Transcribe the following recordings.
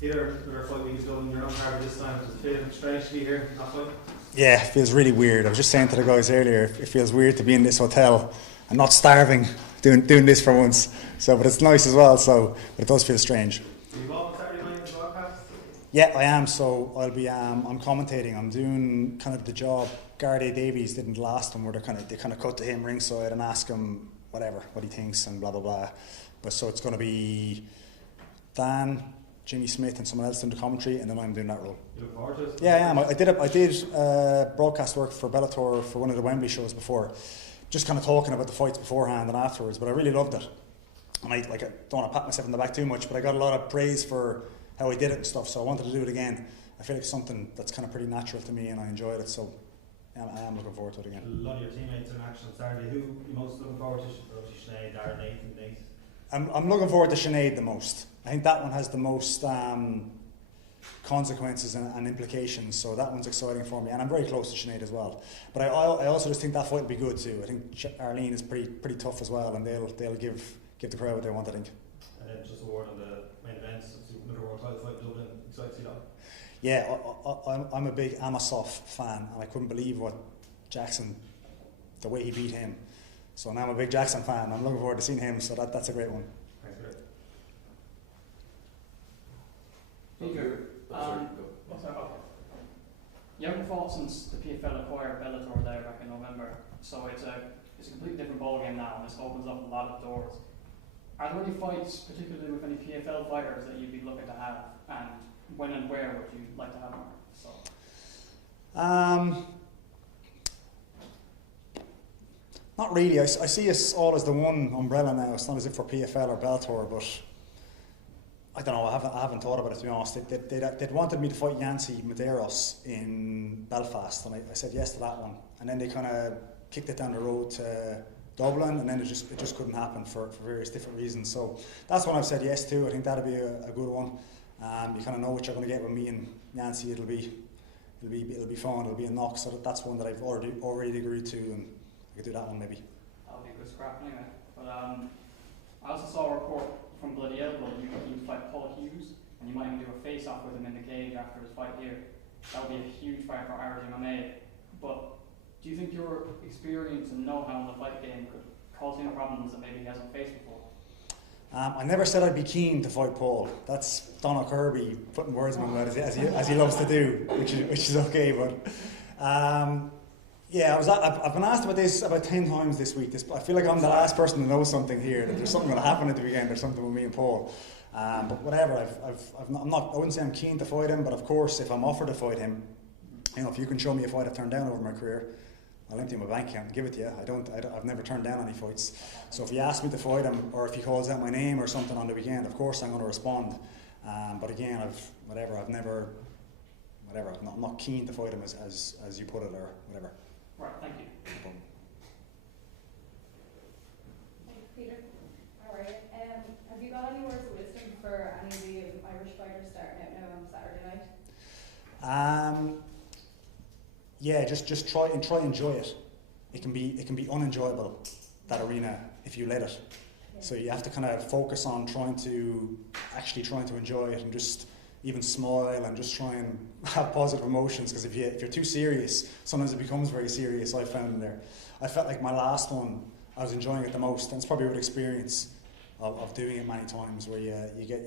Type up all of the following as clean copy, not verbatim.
Peter, another fight week is Dublin. You're not part of this time. Does it feel strange to be here, not fighting? Yeah, it feels really weird. I was just saying to the guys earlier, it feels weird to be in this hotel and not starving, doing this for once. So, but it's nice as well. So, but it does feel strange. Are you involved Saturday night in the broadcast? Yeah, I am. So I'll be. I'm commentating. I'm doing kind of the job Garday Davies did in the last one, where they kind of cut to him ringside and ask him what he thinks and blah blah blah. But so it's going to be Dan, Jimmy Smith and someone else doing the commentary, and then I'm doing that role. You look forward to it? Yeah, I am. I did broadcast work for Bellator for one of the Wembley shows before, just kind of talking about the fights beforehand and afterwards, but I really loved it. And I don't want to pat myself in the back too much, but I got a lot of praise for how I did it and stuff, so I wanted to do it again. I feel like it's something that's kind of pretty natural to me and I enjoyed it, so I am looking forward to it again. A lot of your teammates are in action on Saturday. Who are you most looking forward to? Obviously Sinead, Darren, Nathan, Nate. I'm looking forward to Sinead the most. I think that one has the most consequences and implications, so that one's exciting for me, and I'm very close to Sinead as well. But I also just think that fight will be good too. I think Arlene is pretty tough as well, and they'll give the crowd what they want, I think. And then just a word on the main events, another world title fight in Dublin. Excited to see that? Yeah, I'm a big Amosov fan, and I couldn't believe what Jackson, the way he beat him. So now I'm a big Jackson fan. I'm looking forward to seeing him, so that's a great one. Thanks, Greg. Peter, you haven't fought since the PFL acquired Bellator there back in November, so it's a completely different ballgame now, and this opens up a lot of doors. Are there any fights, particularly with any PFL fighters, that you'd be looking to have, and when and where would you like to have them? So. Not really. I see us all as the one umbrella now. It's not as if we're PFL or Bellator, but I don't know. I haven't thought about it, to be honest. They'd wanted me to fight Yancy Medeiros in Belfast, and I said yes to that one. And then they kind of kicked it down the road to Dublin, and then it just couldn't happen for various different reasons. So that's one I've said yes to. I think that'll be a good one. You kind of know what you're going to get with me and Yancy. It'll be fun. It'll be a knock. So that's one that I've already agreed to, and I could do that one maybe. That'll be a good scrap anyway. But I also saw a report from Bloody Elbow you looking to fight Paul Hughes, and you might even do a face-off with him in the cage after his fight here. That would be a huge fight for Irish MMA. But do you think your experience and know-how in the fight game could cause him problems that maybe he hasn't faced before? I never said I'd be keen to fight Paul. That's Donald Kirby putting words in my mouth as he loves to do, which is okay. But yeah, I've been asked about this about 10 times this week. I feel like I'm the last person to know something here, that there's something going to happen at the weekend or something with me and Paul. But whatever, I wouldn't say I'm keen to fight him, but of course, if I'm offered to fight him, if you can show me a fight I've turned down over my career, I'll empty my bank account and give it to you. I've never turned down any fights. So if you ask me to fight him, or if he calls out my name or something on the weekend, of course I'm going to respond. But again, I'm not keen to fight him as you put it, or whatever. Right, thank you. Thanks, Peter. How are you? Have you got any words of wisdom for any of the Irish fighters starting out now on Saturday night? Yeah, just try and enjoy it. It can be unenjoyable, that arena, if you let it. Yeah. So you have to kind of focus on trying to enjoy it, and just even smile and just try and have positive emotions, because if you're too serious, sometimes it becomes very serious. I found in there. I felt like my last one, I was enjoying it the most, and it's probably with experience of doing it many times, where you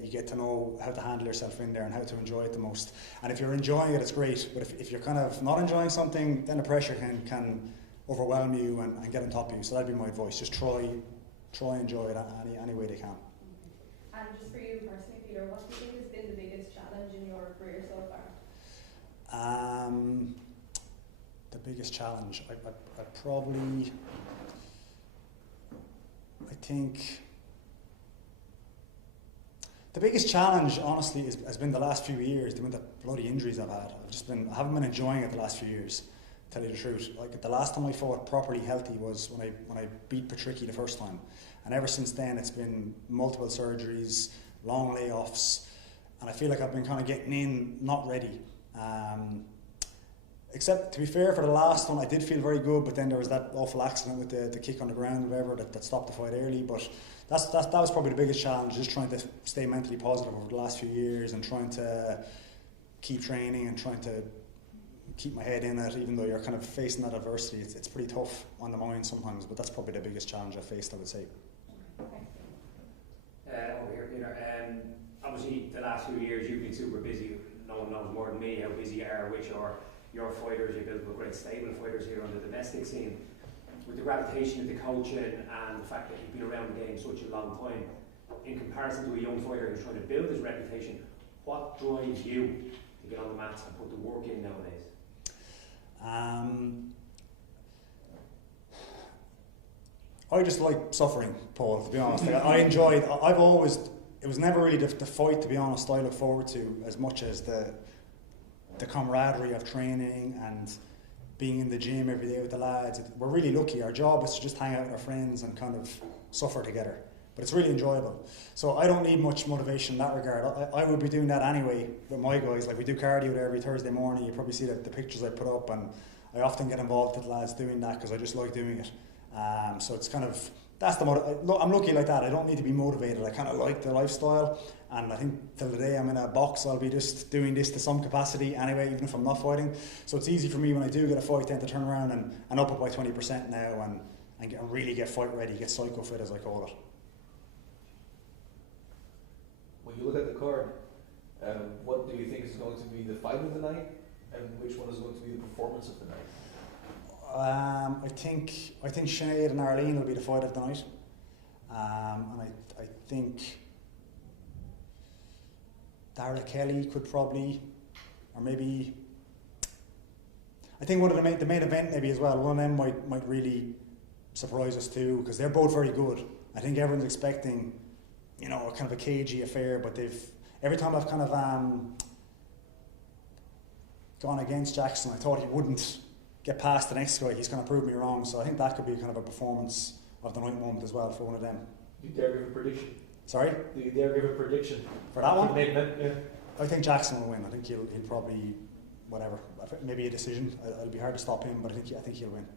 get to know how to handle yourself in there and how to enjoy it the most. And if you're enjoying it, it's great. But if you're kind of not enjoying something, then the pressure can overwhelm you and get on top of you. So that'd be my advice. Just try and enjoy it any way they can. And just for you personally, Peter, what do you think has been the biggest challenge in your career so far? The biggest challenge, I think the biggest challenge, honestly, has been the last few years. The amount of bloody injuries I've had. I haven't been enjoying it the last few years, to tell you the truth. Like, the last time I fought properly healthy was when I beat Patricky the first time, and ever since then it's been multiple surgeries, long layoffs, and I feel like I've been kind of getting in not ready. Except, to be fair, for the last one I did feel very good, but then there was that awful accident with the kick on the ground, whatever, that stopped the fight early. But that was probably the biggest challenge, just trying to stay mentally positive over the last few years and trying to keep training and trying to keep my head in it, even though you're kind of facing that adversity. It's pretty tough on the mind sometimes, but that's probably the biggest challenge I faced, I would say. Over here, Peter. Obviously, the last few years you've been super busy. No one knows more than me how busy you are with your fighters. You've built a great stable of fighters here on the domestic scene. With the gravitation of the coaching and the fact that you've been around the game such a long time, in comparison to a young fighter who's trying to build his reputation, what drives you to get on the mats and put the work in nowadays? I just like suffering, Paul, to be honest. Like, it was never really the fight, to be honest, I look forward to as much as the camaraderie of training and being in the gym every day with the lads. We're really lucky. Our job is to just hang out with our friends and kind of suffer together. But it's really enjoyable. So I don't need much motivation in that regard. I would be doing that anyway with my guys. Like, we do cardio there every Thursday morning. You probably see the pictures I put up, and I often get involved with the lads doing that because I just like doing it. So it's kind of, I'm lucky like that. I don't need to be motivated. I kind of like the lifestyle, and I think till the day I'm in a box I'll be just doing this to some capacity anyway, even if I'm not fighting. So it's easy for me when I do get a fight then to turn around and up it by 20% now and really get fight ready, get psycho fit as I call it. When you look at the card, what do you think is going to be the fight of the night, and which one is going to be the performance of the night? I think Sinead and Arlene will be the fight of the night, and I think Queally could probably, or maybe, I think one of the main event maybe as well. One of them might really surprise us too, because they're both very good. I think everyone's expecting, a kind of a cagey affair, but every time I've kind of gone against Jackson, I thought he wouldn't get past the next guy. He's going to prove me wrong, so I think that could be kind of a performance of the night moment as well for one of them. Do you dare give a prediction? Sorry? Do you dare give a prediction? For that one? Yeah. I think Jackson will win. I think he'll probably, whatever, maybe a decision. It'll be hard to stop him, but I think he'll win.